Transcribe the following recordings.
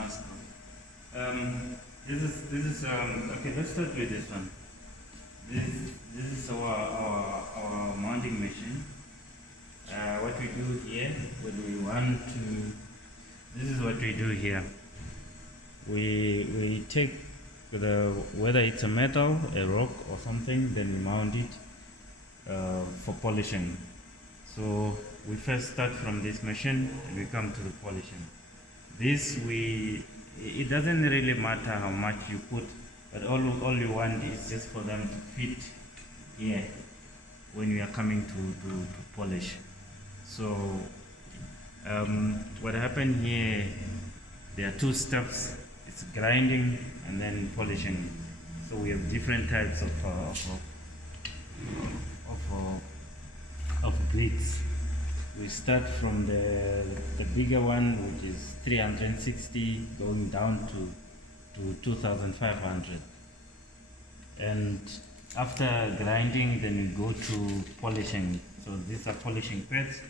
mask on. This is okay. Let's start with this one. This is our mounting machine. What we do here when we want to, this is what we do here. We take whether it's a metal, a rock or something, then we mount it for polishing. So we first start from this machine and we come to the polishing. It doesn't really matter how much you put, but all you want is just for them to fit here when we are coming to polish. So what happened here, there are two steps. It's grinding and then polishing. So we have different types of grits. We start from the bigger one, which is 360, going down to 2500. And after grinding, then we go to polishing. So these are polishing pads.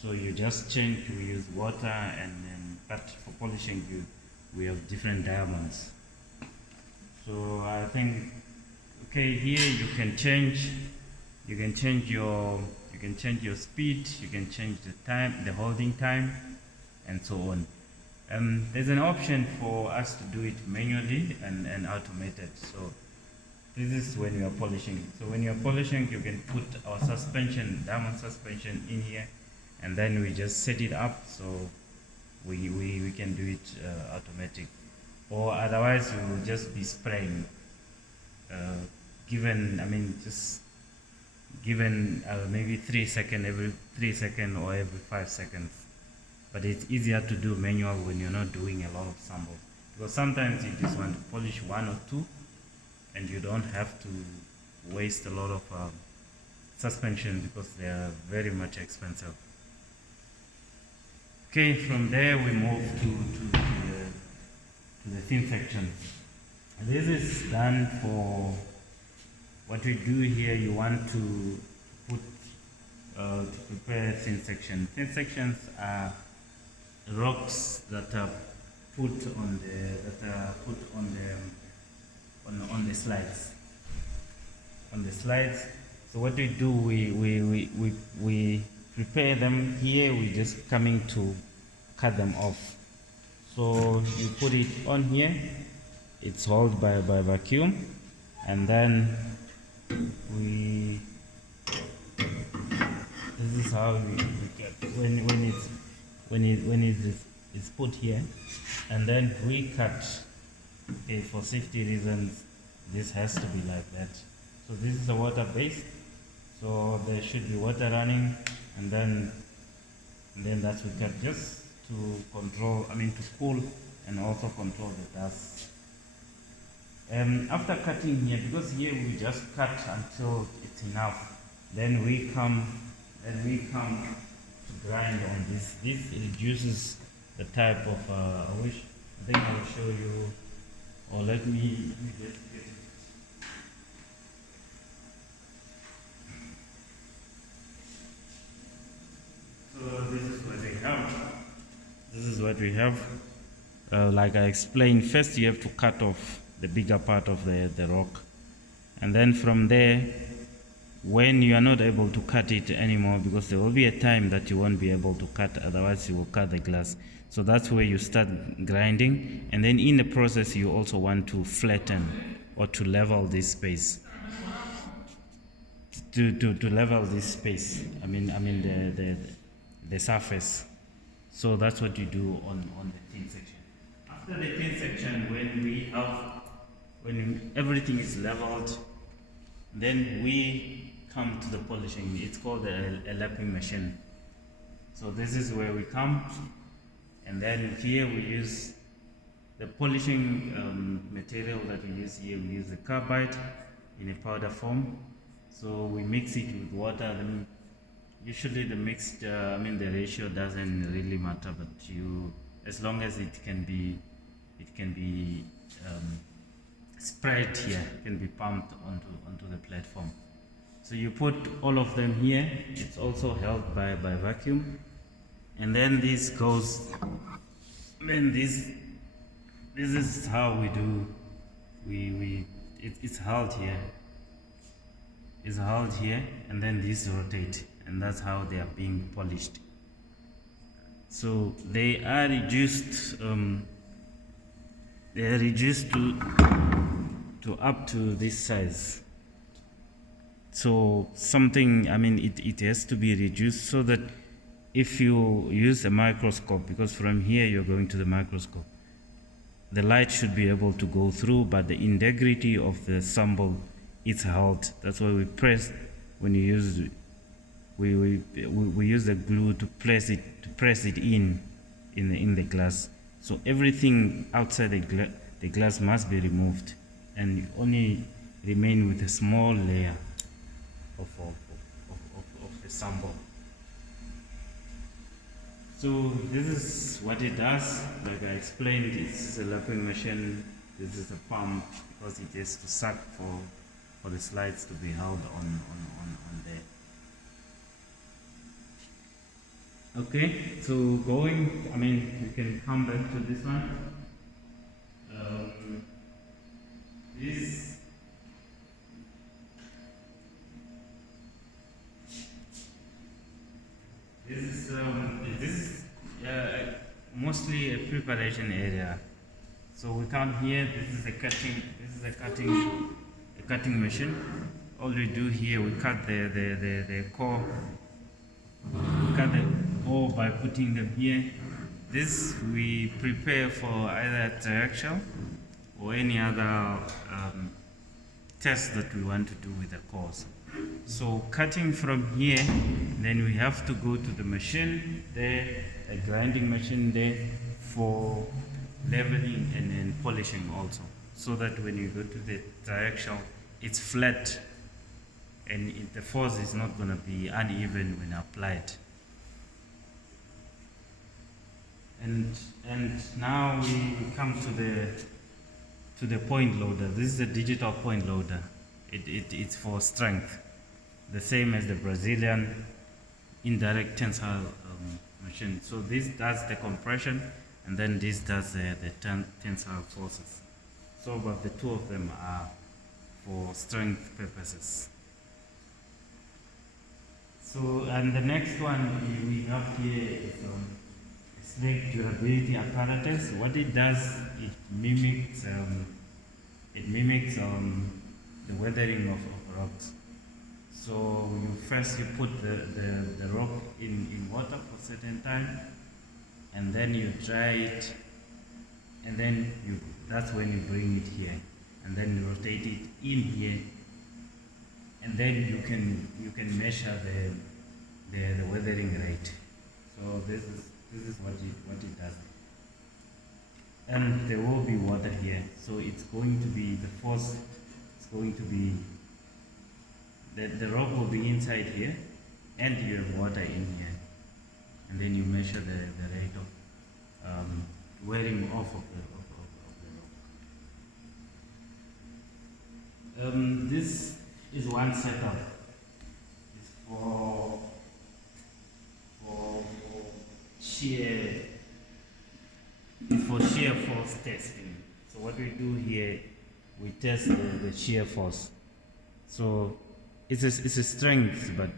So you just change, we use water, and then, but for polishing, we have different diamonds. So I think, okay, here you can change your speed, you can change the time, the holding time, and so on. There's an option for us to do it manually and automated. So this is when you are polishing. So when you are polishing, you can put our suspension, diamond suspension, in here, and then we just set it up so we can do it automatic. Or otherwise we will just be spraying. Given maybe 3 seconds, every 3 seconds or every 5 seconds. But it's easier to do manual when you're not doing a lot of samples, because sometimes you just want to polish one or two and you don't have to waste a lot of suspension because they are very much expensive. Okay, from there we move to the thin section. This is done for what we do here. You want to put to prepare thin section. Thin sections are rocks that are put on the slides. On the slides. So what we do, we prepare them here. We're just coming to cut them off. So you put it on here. It's held by vacuum, and then this is how we cut when it's put here, and then we cut. Okay, for safety reasons, this has to be like that. So this is a water based, so there should be water running, and then that's we cut just to control, to cool and also control the dust. After cutting here, because here we just cut until it's enough, then we come to grind on this. This reduces the type of I think I will show you, or let me just get it. So this is what they have. This is what we have. Like I explained, first you have to cut off the bigger part of the rock, and then from there, when you are not able to cut it anymore, because there will be a time that you won't be able to cut, otherwise you will cut the glass. So that's where you start grinding, and then in the process you also want to flatten or to level this space. To level this space, the surface. So that's what you do on the thin section. After the thin section, when everything is leveled, then we come to the polishing. It's called a lapping machine. So this is where we come, and then here we use the polishing material that we use here. We use the carbide in a powder form. So we mix it with water. Then usually the the ratio doesn't really matter, but as long as it can be spread here, can be pumped onto the platform. So you put all of them here. It's also held by vacuum, and then this this is how we do. It's held here. It's held here, and then these rotate, and that's how they are being polished. So they are reduced. They are reduced to up to this size. So something, I mean, it has to be reduced so that if you use a microscope, because from here you're going to the microscope, the light should be able to go through, but the integrity of the sample is held. That's why we press, when you use, we use the glue to press it in the glass. So everything outside the glass must be removed, and you only remain with a small layer of the sample. So this is what it does. Like I explained, this is a lapping machine. This is a pump, because it has to suck for the slides to be held on there. Okay, so I mean, we can come back to this one. This is mostly a preparation area. So we come here. This is a cutting machine. All we do here, we cut the core. We cut the ore by putting them here. This we prepare for either triaxial or any other test that we want to do with the cores. So cutting from here, then we have to go to the machine there, a grinding machine there, for leveling and then polishing also, so that when you go to the triaxial, it's flat and the force is not going to be uneven when applied. And now we come to the point loader. This is a digital point loader. It's for strength, the same as the Brazilian indirect tensile machine. So this does the compression, and then this does the tensile forces. So but the two of them are for strength purposes. So, and the next one we have here is slave durability apparatus. What it does, it mimics the weathering of rocks. So you put the rock in water for a certain time, and then you dry it, and then that's when you bring it here, and then you rotate it in here, and then you can measure the weathering rate. So this is what it does. And there will be water here, so it's going to be the force. It's going to be the rock will be inside here, and you have water in here, and then you measure the rate of wearing off of the rock. This is one setup. It's for shear force testing. So what we do here, we test the shear force. So it's a strength, but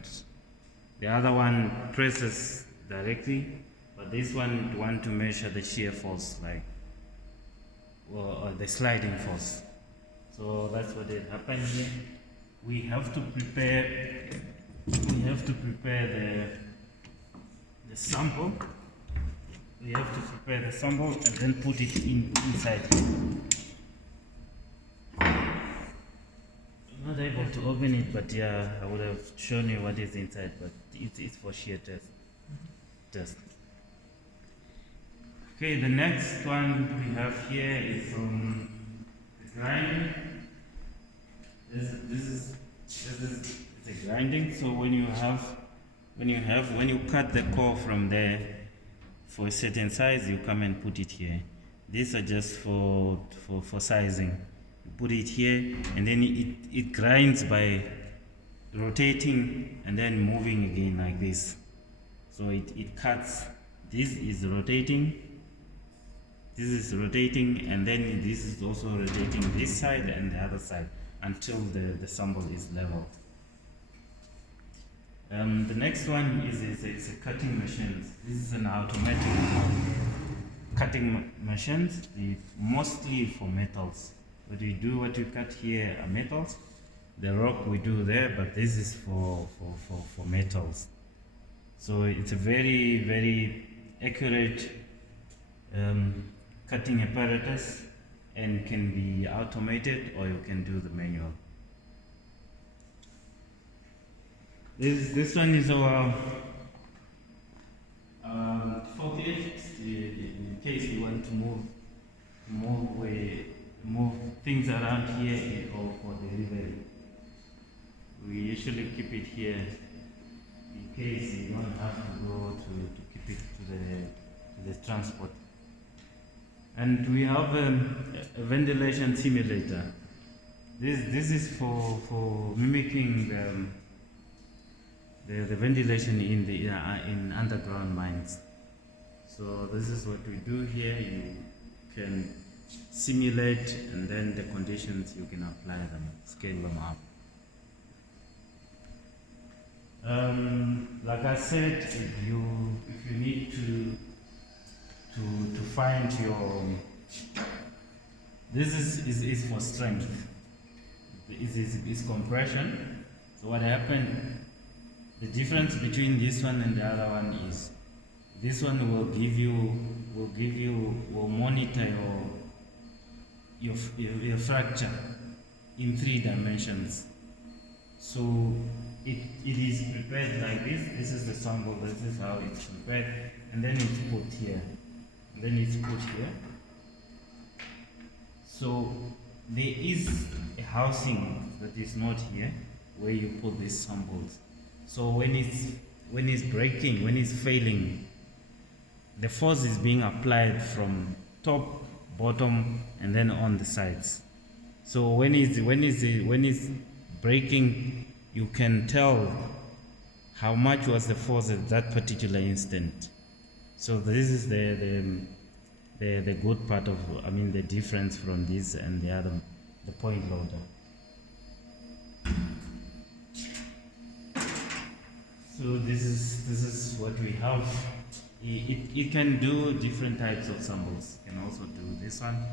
the other one presses directly, but this one we want to measure the shear force, like or the sliding force. So that's what it happened here. We have to prepare the sample. We have to prepare the sample and then put it inside. I'm not able to open it, but yeah, I would have shown you what is inside, but it's for shear test. Okay, the next one we have here is the grinding. This is the grinding. So when you cut the core from there for a certain size, you come and put it here. These are just for sizing. You put it here, and then it grinds by rotating and then moving again like this. So it cuts. This is rotating, This is rotating, and then this is also rotating this side and the other side until the sample is level. The next one is a cutting machine. This is an automatic cutting machines, mostly for metals. What we cut here are metals. The rock we do there, but this is for metals. So it's a very, very accurate cutting apparatus, and can be automated, or you can do the manual. This one is our 48, in case you want to move things around here or for delivery. We usually keep it here in case you don't have to go to keep it to the transport. And we have a ventilation simulator. This is for mimicking the ventilation in underground mines. So this is what we do here. You can simulate, and then the conditions you can apply them, scale them up. Like I said, if you need to find your, this is for strength. Is compression. So what happened? The difference between this one and the other one is this one will monitor your fracture in 3 dimensions. So it is prepared like this. This is the sample. This is how it's prepared, and then it's put here, and then it's put here. So there is a housing that is not here where you put these samples. So when it's breaking, when it's failing, the force is being applied from top, bottom, and then on the sides. So when it's breaking, you can tell how much was the force at that particular instant. So this is the good part of, the difference from this and the other, the point loader. So this is what we have. It can do different types of samples. You can also do this one,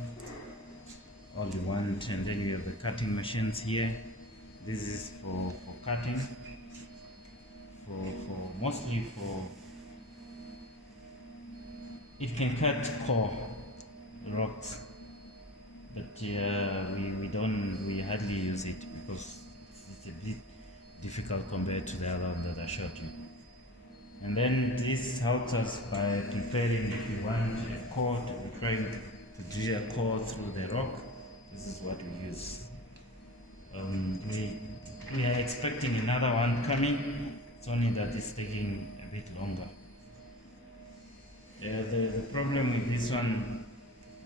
all you want, and then you have the cutting machines here. This is for cutting, mostly for, it can cut core rocks, but we hardly use it because it's a bit difficult compared to the other one that I showed you. And then this helps us by preparing, if you want a core, to drill a core through the rock. This is what we use. We are expecting another one coming. It's only that it's taking a bit longer. The problem with this one,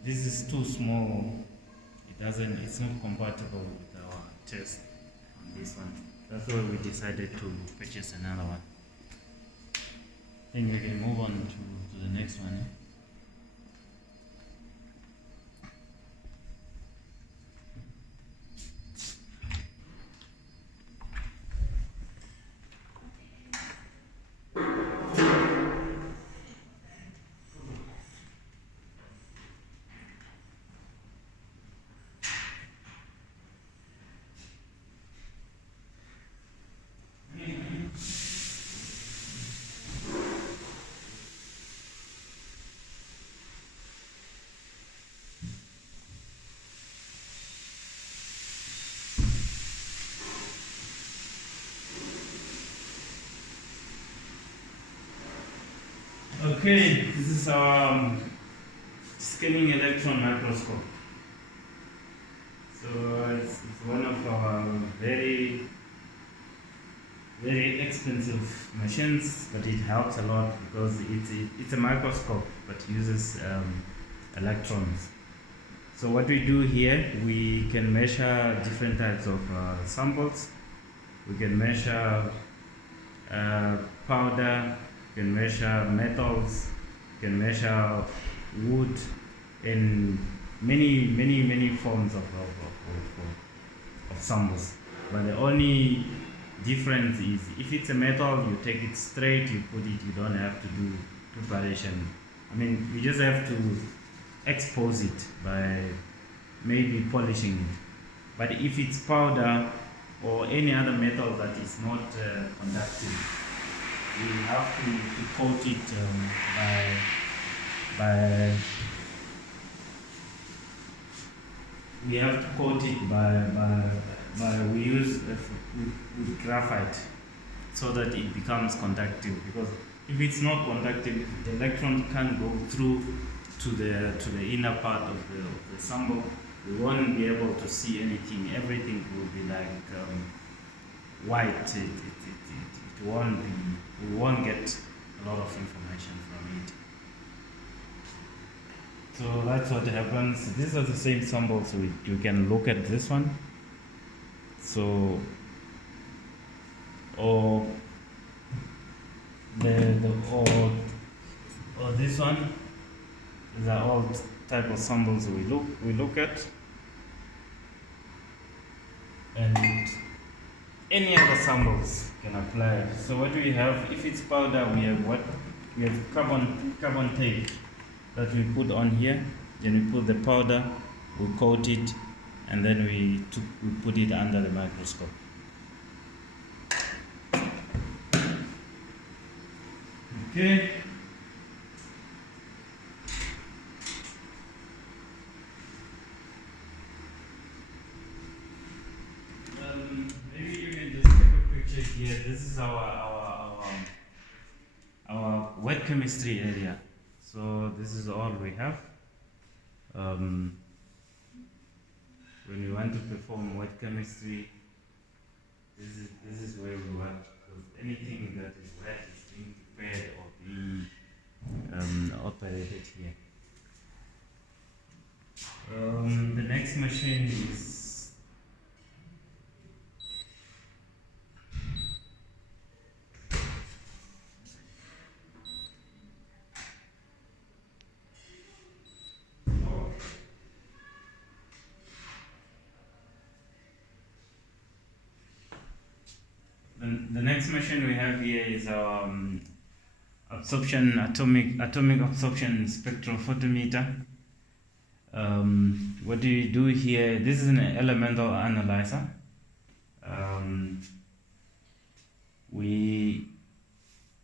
this is too small. It's not compatible with our test on this one. That's why we decided to purchase another one. Then we can move on to the next one. Okay, this is our scanning electron microscope. So it's one of our very, very expensive machines, but it helps a lot because it's a microscope but uses electrons. So what we do here, we can measure different types of samples. We can measure powder, you can measure metals, you can measure wood, in many forms of samples. But the only difference is if it's a metal, you take it straight, you put it, you don't have to do preparation. I mean, you just have to expose it by maybe polishing it. But if it's powder or any other metal that is not conductive, we have to coat it by we have to coat it by we use with graphite so that it becomes conductive, because if it's not conductive, if the electron can't go through to the inner part of the sample, we won't be able to see anything. Everything will be like white. It won't be, we won't get a lot of information from it. So that's what happens. These are the same samples. You can look at this one. So, or or this one. These are all type of samples we look at, and any other samples can apply. So what we have, if it's powder, we have what? We have carbon tape that we put on here. Then we put the powder, we coat it, and then we put it under the microscope. Okay. Maybe you can just take a picture here. This is our wet chemistry area. So this is all we have. When we want to perform wet chemistry, this is where we work. Because anything that is wet is being prepared or being operated here. The next machine is the next machine we have here is our atomic absorption spectrophotometer. What do you do here? This is an elemental analyzer.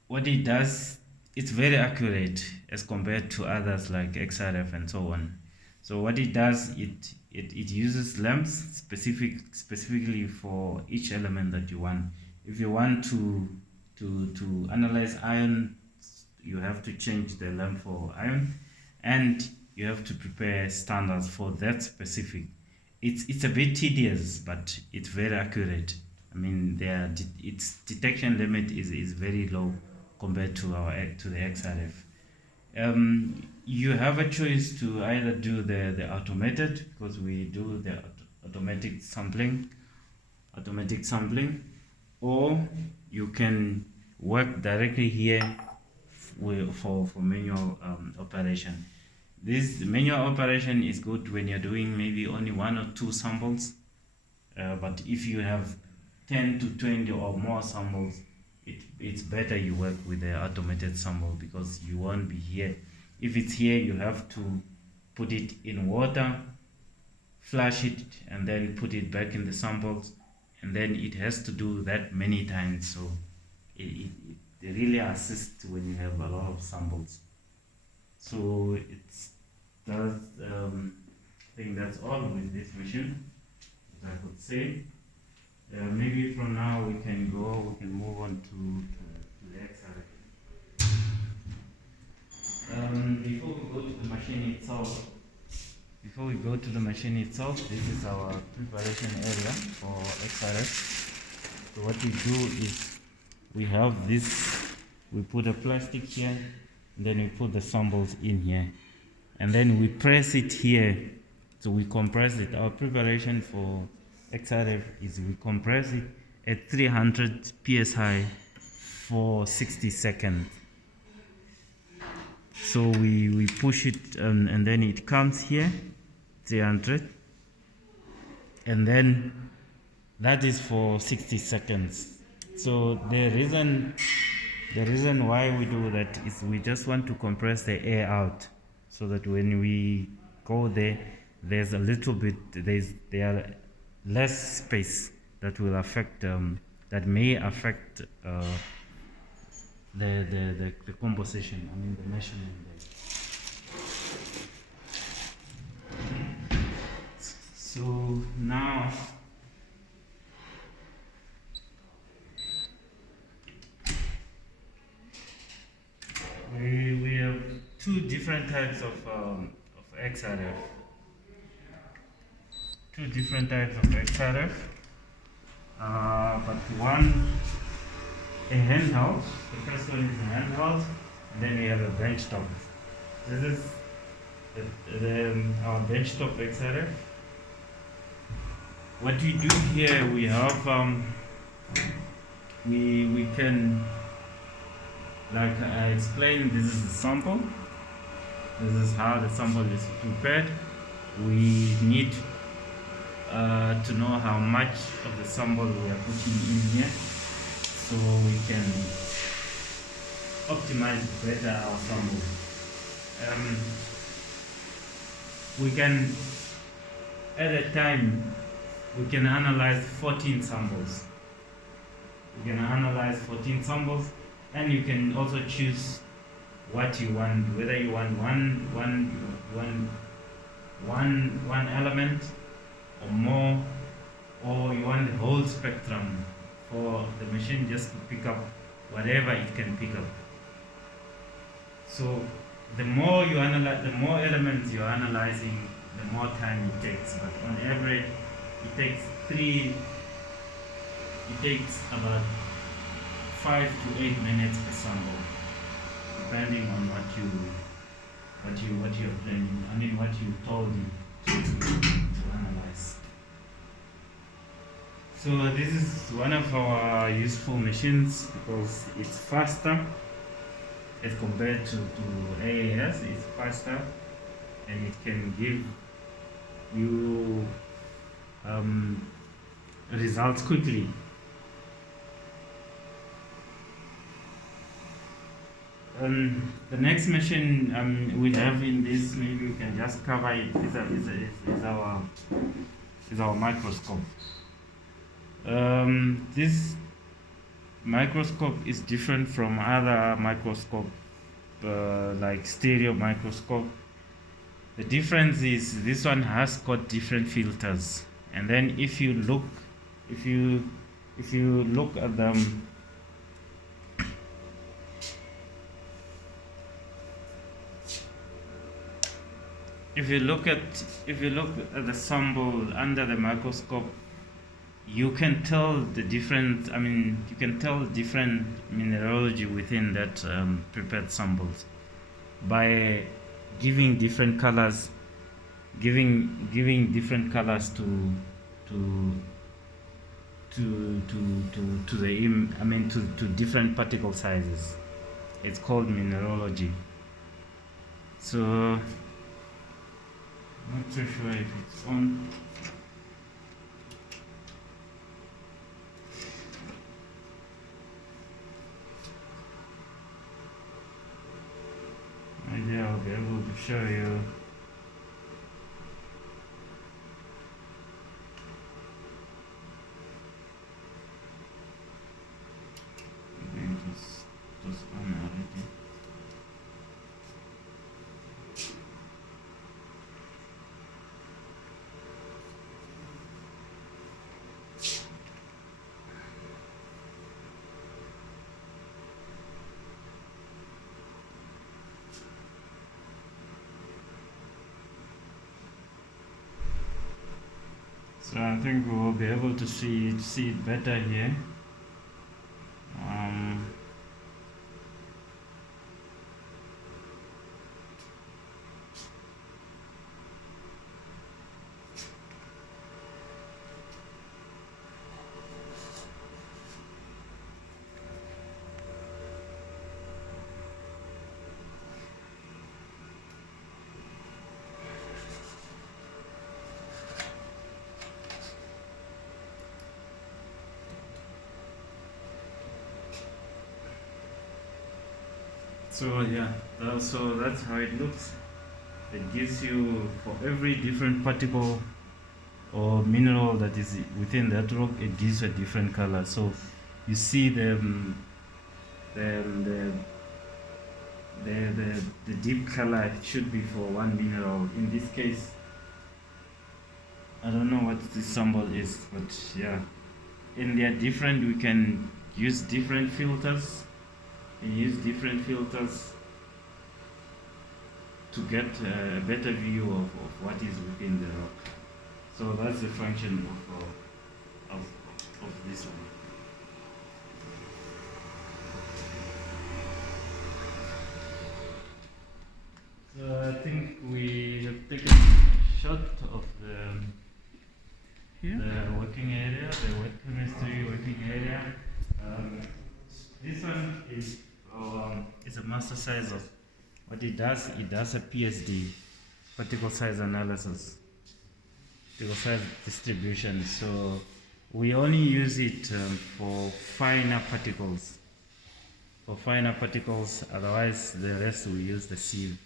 What it does, it's very accurate as compared to others like XRF and so on. So what it does, it uses lamps specifically for each element that you want. If you want to analyze iron, you have to change the lamp for iron, and you have to prepare standards for that specific. It's a bit tedious, but it's very accurate. I mean, its detection limit is very low compared to the XRF. You have a choice to either do the automated, because we do the automatic sampling, or you can work directly here for manual operation. This manual operation is good when you're doing maybe only 1 or 2 samples, but if you have 10 to 20 or more samples, it's better you work with the automated sample, because you won't be here. If it's here, you have to put it in water, flush it, and then put it back in the samples, and then it has to do that many times. So it really assists when you have a lot of samples. So I think that's all with this machine that I could say. Maybe from now we can move on to the XRF. Before we go to the machine itself, this is our preparation area for XRF. So what we do is we have this, we put a plastic here, and then we put the samples in here, and then we press it here. So we compress it. Our preparation for XRF is we compress it at 300 psi for 60 seconds. So we push it, and then it comes here, 300, and then that is for 60 seconds. So the reason why we do that is we just want to compress the air out, so that when we go there, there's a little bit, there are less space that will affect that may affect the composition, I mean the measurement there. So now we have two different types of XRF. Two different types of XRF. But one, a handheld. The first one is a handheld, and then we have a benchtop. This is our benchtop XRF. What we do here, we have we can, like I explained, this is the sample. This is how the sample is prepared. We need to know how much of the sample we are putting in here, so we can optimize better our sample. We can, at a time, we can analyze 14 samples. You can analyze 14 samples, and you can also choose what you want, whether you want one element or more, or you want the whole spectrum for the machine just to pick up whatever it can pick up. So the more you analyze, the more elements you're analyzing, the more time it takes. But on average, it takes about 5 to 8 minutes per sample, depending on what you're planning. I mean, what you told me to analyze. So this is one of our useful machines because it's faster as compared to AAS. It's faster, and it can give you results quickly. The next machine we have in this, maybe we can just cover it, is our microscope. This microscope is different from other microscope, like stereo microscope. The difference is this one has got different filters, and then if you look at them, if you look at the sample under the microscope, you can tell the different, I mean, you can tell different mineralogy within that prepared samples by giving different colors, giving different colors to different particle sizes. It's called mineralogy. So not too sure if it's on. Maybe I'll be able to show you. I think it's on already. So I think we will be able to see it better here. So yeah, so that's how it looks. It gives you, for every different particle or mineral that is within that rock, it gives a different color. So you see the, the, the deep color should be for one mineral. In this case, I don't know what this symbol is, but yeah, and they are different. We can use different filters. And use different filters to get a better view of what is within the rock. So that's the function of this one. So I think we have taken a shot of the working area, the wet chemistry working area. This one is a master sizer. What it does a PSD, particle size analysis, particle size distribution. So we only use it for finer particles. For finer particles, otherwise the rest we use the sieve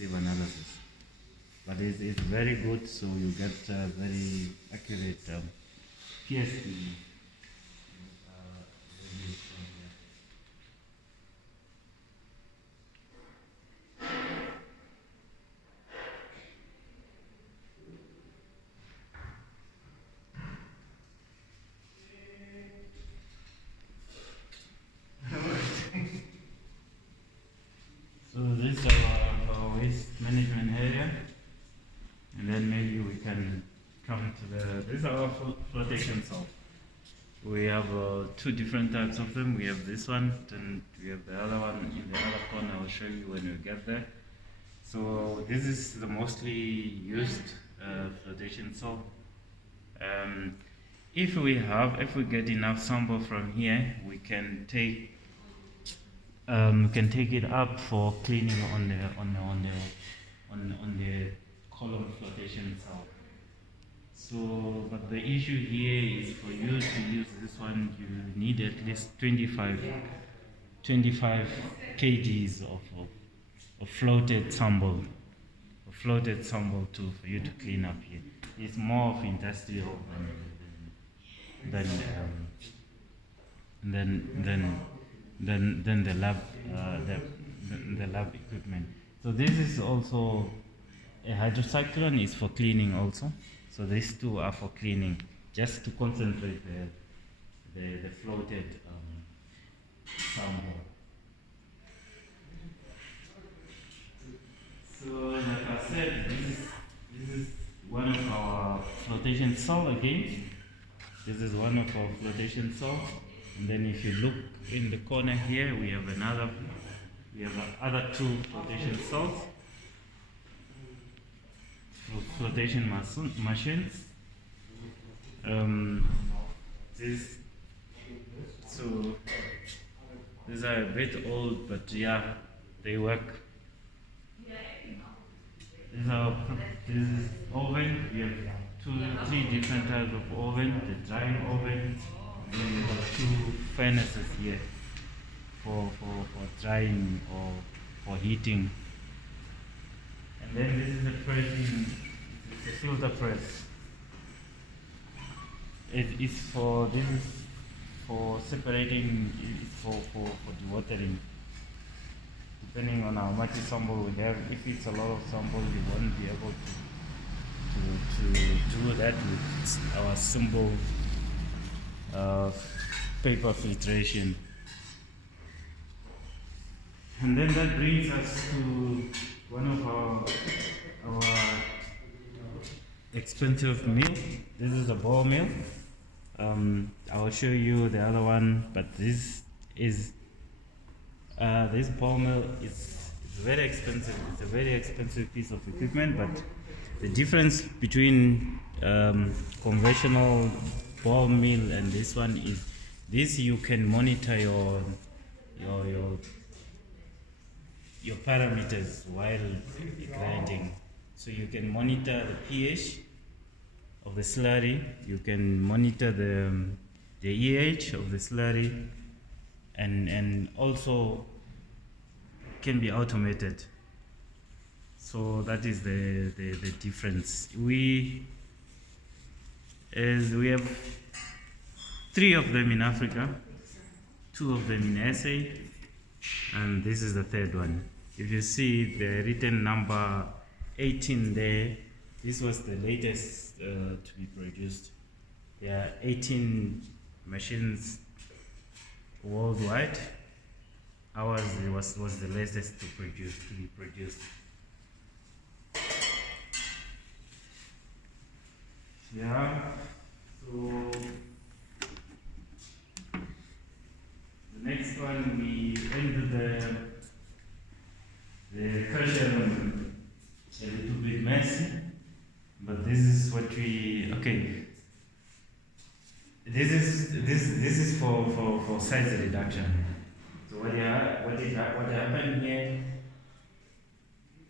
analysis. But it's very good, so you get very accurate PSD. So this is our waste management area, and then maybe we can come to this is our flotation salt. We have two different types of them. We have this one, and we have the other one in the other corner. I'll show you when we get there. So this is the mostly used flotation salt. If we get enough sample from here, we can take it up for cleaning on the column flotation salt. So, but the issue here is for you to use this one, you need at least 25 kgs of floated sample, for you to clean up here. It's more of industrial than the lab the lab equipment. So this is also a hydrocyclone is for cleaning also. So these two are for cleaning, just to concentrate the floated sample. So like I said, this is one of our flotation salt again. This is one of our flotation salt. And then if you look in the corner here, we have other two flotation salts. Flotation machines. These are a bit old, but yeah, they work. This is oven. We have 3 different types of oven. The drying oven. And then we have 2 furnaces here for drying or for heating. And then this is the pressing, it's a filter press. This is for separating, for dewatering. Depending on how much sample we have, if it's a lot of sample, you won't be able to do that with our simple paper filtration. And then that brings us to one of our expensive mill. This is a ball mill. I will show you the other one, but this ball mill is very expensive. It's a very expensive piece of equipment, but the difference between conventional ball mill and this one is this you can monitor your parameters while grinding. So you can monitor the pH of the slurry, you can monitor the EH of the slurry, and also can be automated. So that is the difference. We have 3 of them in Africa, 2 of them in SA, and this is the 3rd one. If you see the written number 18 there, this was the latest to be produced. There are 18 machines worldwide. Ours was the latest to be produced. Yeah. So the next one, we ended the question a little bit messy, but this is what we This is for size reduction. So what happened here?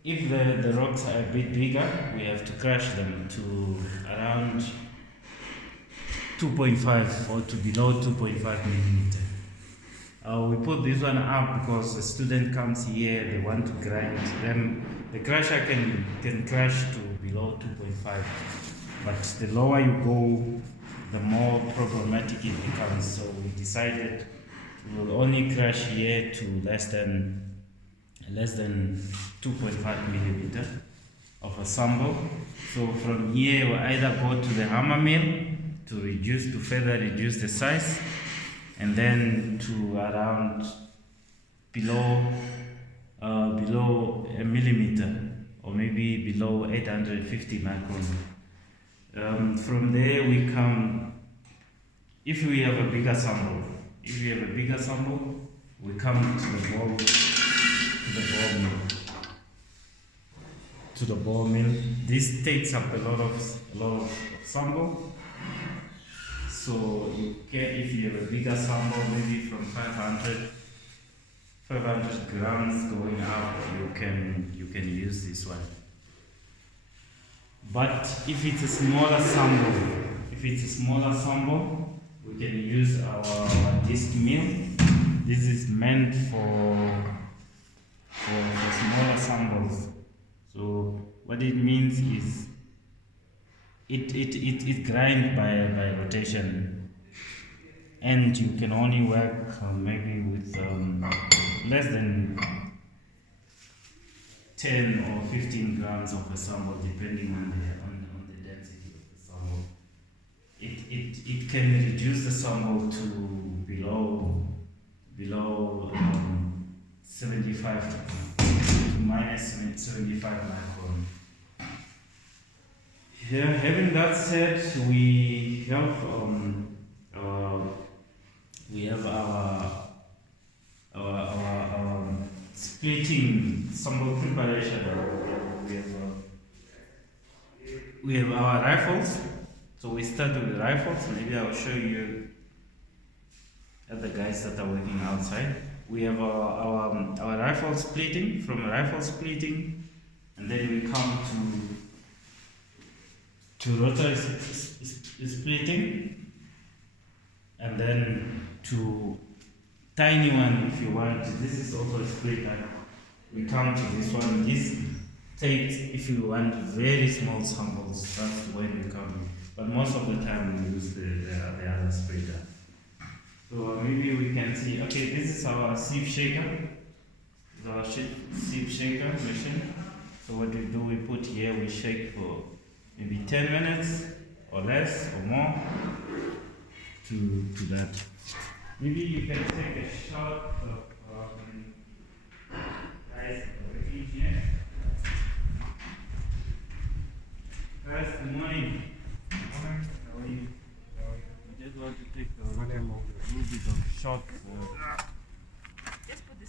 If the rocks are a bit bigger, we have to crush them to around 2.5 or to below 2.5 millimeter. We put this one up because a student comes here, they want to grind. Then the crusher can crush to below 2.5, but the lower you go, the more problematic it becomes. So we decided we will only crush here to less than 2.5 millimeter of a sample. So from here we either go to the hammer mill to further reduce the size, and then to around below a millimeter, or maybe below 850 micron. From there we come, if we have a bigger sample, we come to the ball mill. This takes up a lot of sample. So if you have a bigger sample, maybe from 500 grams going up, you can use this one. But if it's a smaller sample, we can use our disc mill. This is meant for smaller samples. So what it means is it grinds by rotation, and you can only work maybe with less than 10 or 15 grams of a sample, depending on the density of the sample. It can reduce the sample to below 75 to minus 75 micron. Yeah, having that said, we have our splitting sample preparation. We have our rifles. So we start with the rifles. Maybe I'll show you other guys that are working outside. We have our rifle splitting, and then we come to rotary splitting, and then to tiny one if you want. This is also a splitter. We come to this one. This takes, if you want very small samples, that's when we come. But most of the time we use the other splitter. So maybe we can see, okay, this is our sieve shaker. This is our sieve shaker machine. So what we do, we put here, we shake for maybe 10 minutes or less or more to that. Maybe you can take a shot of guys working here. Guys, good morning. How are you? I just want to take a little bit of shot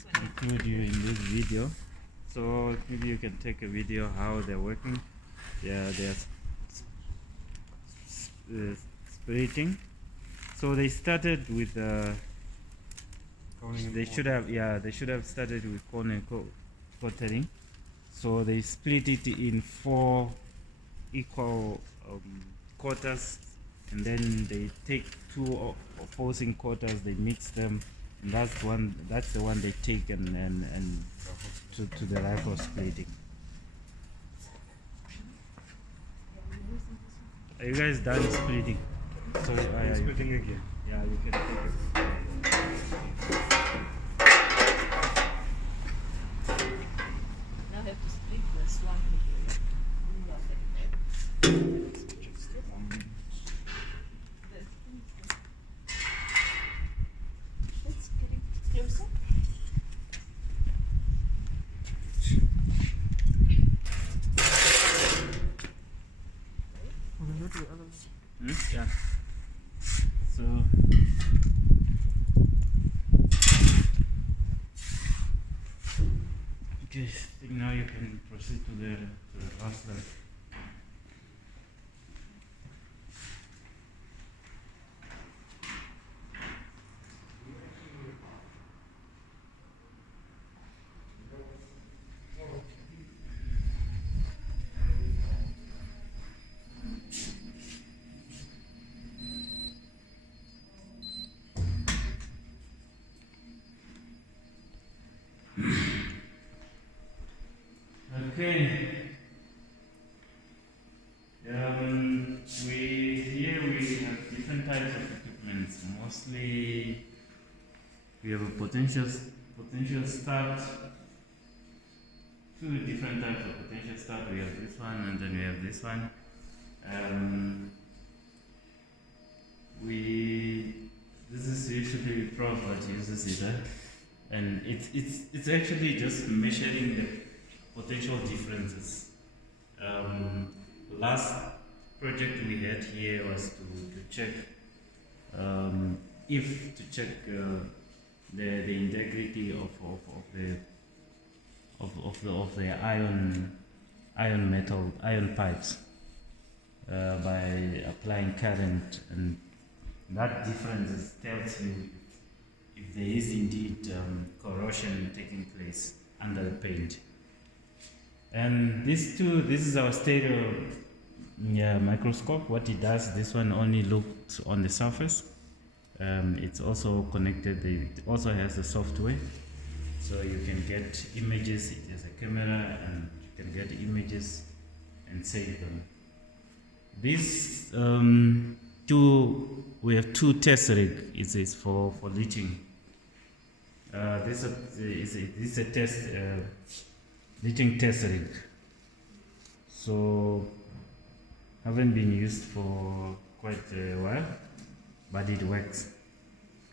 to include you in this video. So maybe you can take a video how they're working. Yeah, they're splitting. So they started with they should have started with cone and quartering. So they split it in 4 equal quarters, and then they take 2 opposing quarters, they mix them, and that's the one they take and to the rifle splitting. Are you guys done splitting? So I'm splitting again. Yeah, you can take it. Now I have to split the swamp again. Just 1 minute. Let's get it closer. Yeah. So okay, I think now you can proceed to the last level. Okay. We have different types of equipment. Mostly, we have a potential start. Two different types of potential start. We have this one, and then we have this one. This is usually prof that uses it, and it's actually just measuring the potential differences. Last project we had here was to check the integrity of the ion pipes by applying current, and that difference tells you if there is indeed corrosion taking place under the paint. And this is our stereo microscope. What it does, this one only looks on the surface. It's also connected, it also has the software, so you can get images. It has a camera, and you can get images and save them. This we have two test rigs. It is for leaching. This is a test leaching test rig. So haven't been used for quite a while, but it works.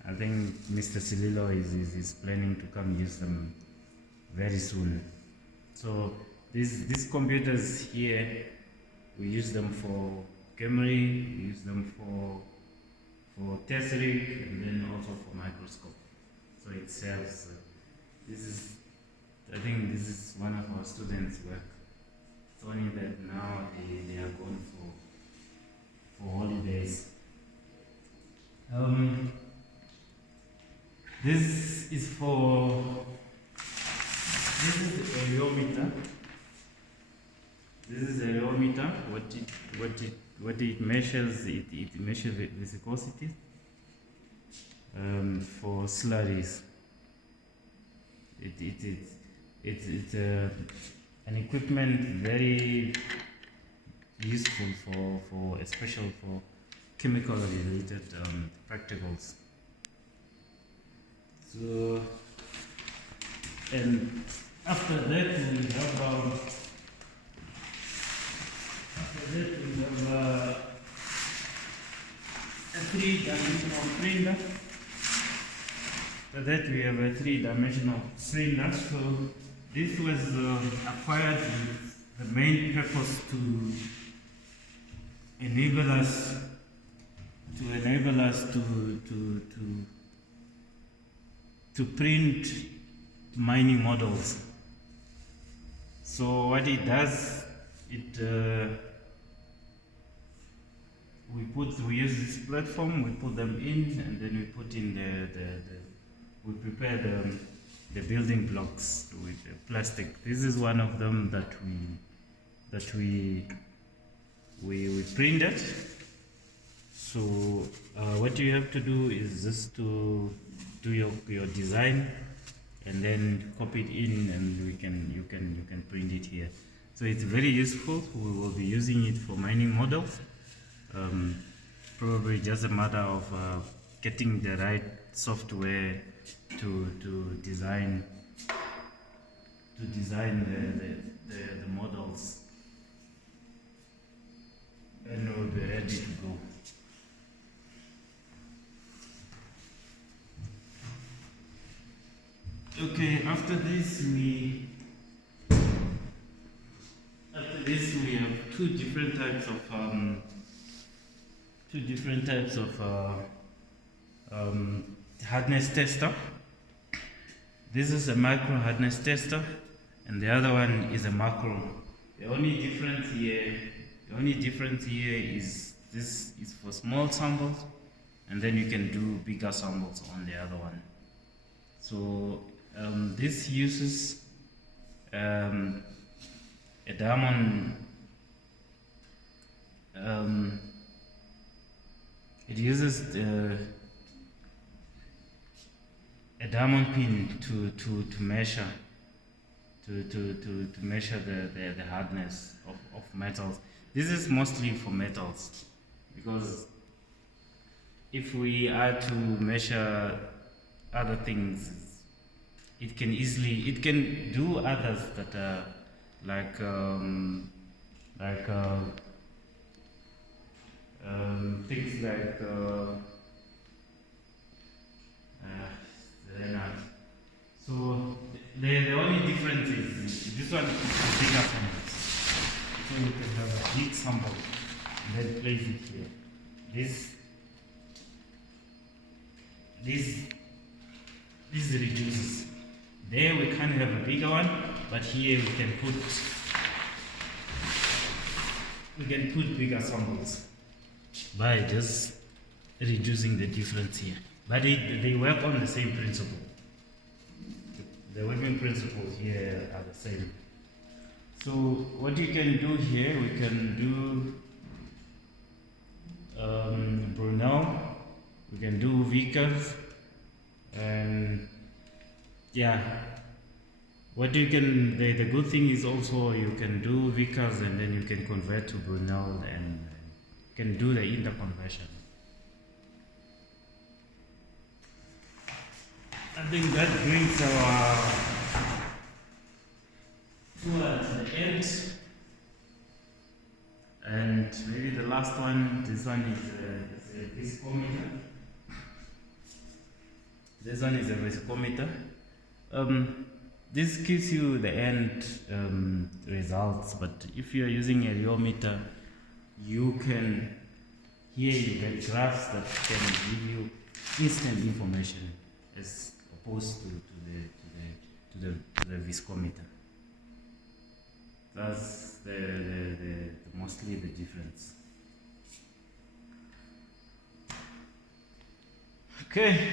I think Mr. Sililo is planning to come use them very soon. So these computers here, we use them for Camry, we use them for test rig, and then also for microscope. So it serves. I think this is one of our students' work. It's only that now they are gone for holidays. This is a rheometer. This is a rheometer. What it measures, it measures the viscosity for slurries. It's an equipment very useful for especially for chemical related practicals. So, and after that we have a three-dimensional printer. After that we have a three-dimensional printer. So this was acquired with the main purpose to enable us to print mining models. So what it does, we use this platform, we put them in, and then we put in we prepare the building blocks with the plastic. This is one of them that we printed. So what you have to do is just to do your design, and then copy it in, and you can print it here. So it's very useful. We will be using it for mining models. Probably just a matter of getting the right software to design the models, and we'll be ready to go. Okay, after this we have two different types of hardness tester. This is a micro hardness tester, and the other one is a macro. The only difference here is this is for small samples, and then you can do bigger samples on the other one. So this uses a diamond. It uses a diamond pin to measure the hardness of metals. This is mostly for metals, because if we are to measure other things, it can do others that are things like so the only difference is this one is bigger samples, so you can have a big sample and then place it here. This reduces. There we can't have a bigger one, but here we can put bigger samples by just reducing the difference here. But they work on the same principle. The working principles here are the same. So what you can do here, we can do Brunel, we can do Vickers, and yeah. What you can, the good thing is also you can do Vickers and then you can convert to Brunel and you can do the interconversion. I think that brings our tour to the end. And maybe the last one, this one is a viscometer. This one is a viscometer. This gives you the end results, but if you're using a rheometer, you get graphs that can give you instant information as opposed to the viscometer. That's mostly the difference. Okay.